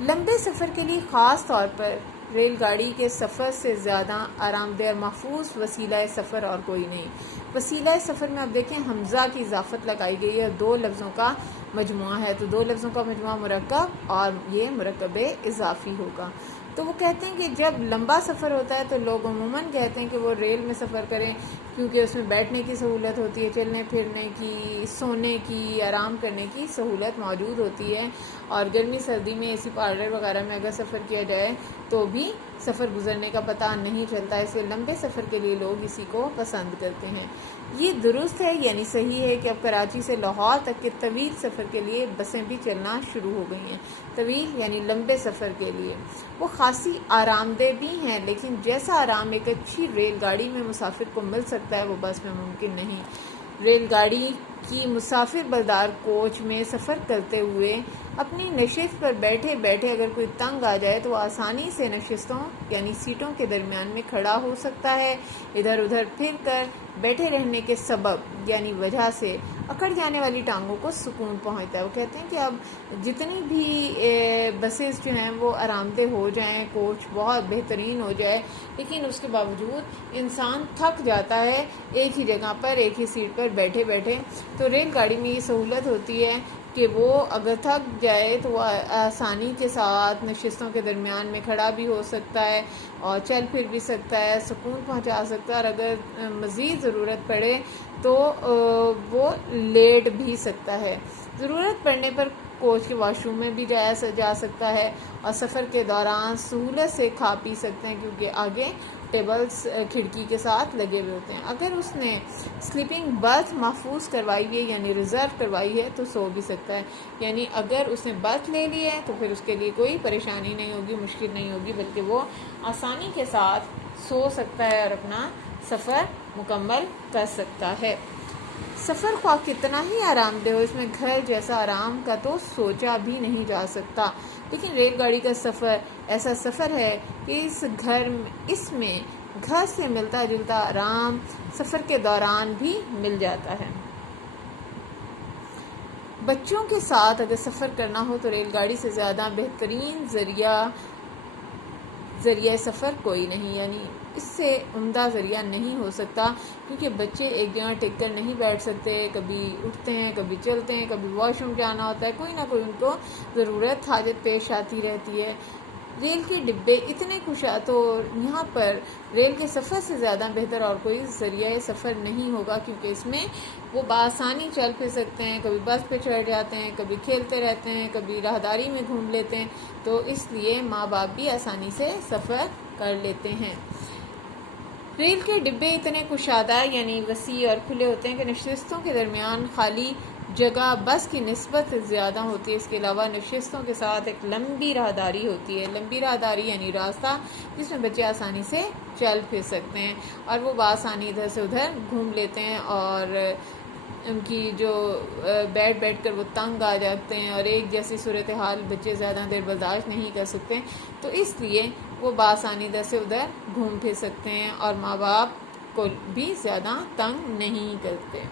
لمبے سفر کے لیے خاص طور پر ریل گاڑی کے سفر سے زیادہ آرام دہ اور محفوظ وسیلہ سفر اور کوئی نہیں۔ وسیلہ سفر میں اب دیکھیں حمزہ کی اضافت لگائی گئی ہے اور دو لفظوں کا مجموعہ ہے، تو دو لفظوں کا مجموعہ مرکب اور یہ مرکب اضافی ہوگا۔ تو وہ کہتے ہیں کہ جب لمبا سفر ہوتا ہے تو لوگ عموماً کہتے ہیں کہ وہ ریل میں سفر کریں، کیونکہ اس میں بیٹھنے کی سہولت ہوتی ہے، چلنے پھرنے کی، سونے کی، آرام کرنے کی سہولت موجود ہوتی ہے، اور گرمی سردی میں اے سی پارلر وغیرہ میں اگر سفر کیا جائے تو بھی سفر گزرنے کا پتہ نہیں چلتا، اس لیے لمبے سفر کے لیے لوگ اسی کو پسند کرتے ہیں۔ یہ درست ہے، یعنی صحیح ہے کہ اب کراچی سے لاہور تک کے طویل سفر کے لیے بسیں بھی چلنا شروع ہو گئی ہیں۔ طویل یعنی لمبے سفر کے لیے وہ خاصی آرام دہ بھی ہیں، لیکن جیسا آرام ایک اچھی ریل گاڑی میں مسافر کو مل سکتا ہے وہ بس میں ممکن نہیں۔ ریل گاڑی کی مسافر بردار کوچ میں سفر کرتے ہوئے اپنی نشست پر بیٹھے بیٹھے اگر کوئی تنگ آ جائے تو وہ آسانی سے نشستوں یعنی سیٹوں کے درمیان میں کھڑا ہو سکتا ہے۔ ادھر ادھر پھر کر بیٹھے رہنے کے سبب یعنی وجہ سے اکڑ جانے والی ٹانگوں کو سکون پہنچتا ہے۔ وہ کہتے ہیں کہ اب جتنی بھی بسز جو ہیں وہ آرام دہ ہو جائیں، کوچ بہت بہترین ہو جائے، لیکن اس کے باوجود انسان تھک جاتا ہے ایک ہی جگہ پر ایک ہی سیٹ پر بیٹھے بیٹھے۔ تو ریل گاڑی میں یہ سہولت ہوتی ہے کہ وہ اگر تھک جائے تو وہ آسانی کے ساتھ نشستوں کے درمیان میں کھڑا بھی ہو سکتا ہے اور چل پھر بھی سکتا ہے، سکون پہنچا سکتا ہے، اور اگر مزید ضرورت پڑے تو وہ لیٹ بھی سکتا ہے۔ ضرورت پڑنے پر کوچ کے واش روم میں بھی جا سکتا ہے اور سفر کے دوران سہولت سے کھا پی سکتے ہیں، کیونکہ آگے ٹیبلز کھڑکی کے ساتھ لگے ہوئے ہوتے ہیں۔ اگر اس نے سلیپنگ برتھ محفوظ کروائی ہے یعنی ریزرو کروائی ہے تو سو بھی سکتا ہے، یعنی اگر اس نے برتھ لے لی ہے تو پھر اس کے لیے کوئی پریشانی نہیں ہوگی، مشکل نہیں ہوگی، بلکہ وہ آسانی کے ساتھ سو سکتا ہے اور اپنا سفر مکمل کر سکتا ہے۔ سفر خواہ کتنا ہی آرام دہ ہو، اس میں گھر جیسا آرام کا تو سوچا بھی نہیں جا سکتا، لیکن ریل گاڑی کا سفر ایسا سفر ہے کہ اس میں گھر سے ملتا جلتا آرام سفر کے دوران بھی مل جاتا ہے۔ بچوں کے ساتھ اگر سفر کرنا ہو تو ریل گاڑی سے زیادہ بہترین ذریعہ سفر کوئی نہیں، یعنی اس سے عمدہ ذریعہ نہیں ہو سکتا، کیونکہ بچے ایک جگہ ٹک کر نہیں بیٹھ سکتے، کبھی اٹھتے ہیں، کبھی چلتے ہیں، کبھی واش روم جانا ہوتا ہے، کوئی نہ کوئی ان کو ضرورت حاجت پیش آتی رہتی ہے۔ ریل کے ڈبے اتنے تو یہاں پر ریل کے سفر سے زیادہ بہتر اور کوئی ذریعہ سفر نہیں ہوگا، کیونکہ اس میں وہ بآسانی چل پھر سکتے ہیں، کبھی بس پہ چڑھ جاتے ہیں، کبھی کھیلتے رہتے ہیں، کبھی راہداری میں گھوم لیتے ہیں، تو اس لیے ماں باپ بھی آسانی سے سفر کر لیتے ہیں۔ ریل کے ڈبے اتنے کشادہ یعنی وسیع اور کھلے ہوتے ہیں کہ نشستوں کے درمیان خالی جگہ بس کی نسبت زیادہ ہوتی ہے۔ اس کے علاوہ نشستوں کے ساتھ ایک لمبی راہداری ہوتی ہے، لمبی راہداری یعنی راستہ جس میں بچے آسانی سے چل پھر سکتے ہیں اور وہ بآسانی ادھر سے ادھر گھوم لیتے ہیں، اور ان کی جو بیٹھ کر وہ تنگ آ جاتے ہیں اور ایک جیسی صورتحال بچے زیادہ دیر برداشت نہیں کر سکتے، تو اس لیے وہ بآسانی ادھر سے ادھر گھوم پھر سکتے ہیں اور ماں باپ کو بھی زیادہ تنگ نہیں کرتے۔